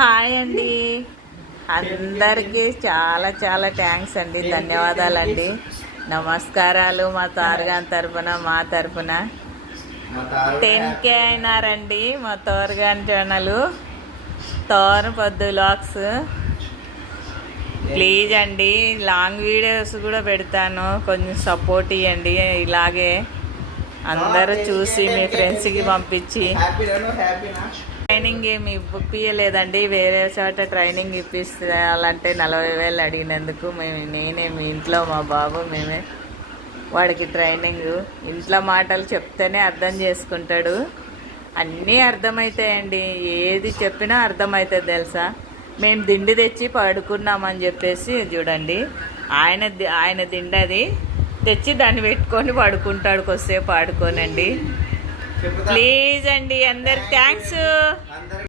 Hi అండి, అందరికీ చాలా చాలా థ్యాంక్స్ అండి, ధన్యవాదాలండి, నమస్కారాలు. మా తారుగాని తరపున మా తరపున 10K అయినారండి మా తోరుగాని ఛానల్ తోరు పొద్దు వ్లాగ్స్. ప్లీజ్ అండి, లాంగ్ వీడియోస్ కూడా పెడతాను, కొంచెం సపోర్ట్ ఇవ్వండి. ఇలాగే అందరూ చూసి మీ ఫ్రెండ్స్కి పంపించి. ట్రైనింగ్ ఏమి ఇప్పించలేదండి, వేరే చోట ట్రైనింగ్ ఇప్పించాలంటే 40,000 అడిగినందుకు నేనే మీ ఇంట్లో మా బాబు మేమే వాడికి ట్రైనింగ్. ఇంట్లో మాటలు చెప్తేనే అర్థం చేసుకుంటాడు, అన్నీ అర్థమవుతాయండి, ఏది చెప్పినా అర్థమవుతుంది తెలుసా. మేము దిండి తెచ్చి పడుకున్నామని చెప్పేసి చూడండి, ఆయన దిండి అది తెచ్చి దాన్ని పెట్టుకొని పడుకుంటాడు, కొద్దిసేపు ఆడుకోనండి. ప్లీజ్ అండి, అందరికి థ్యాంక్స్.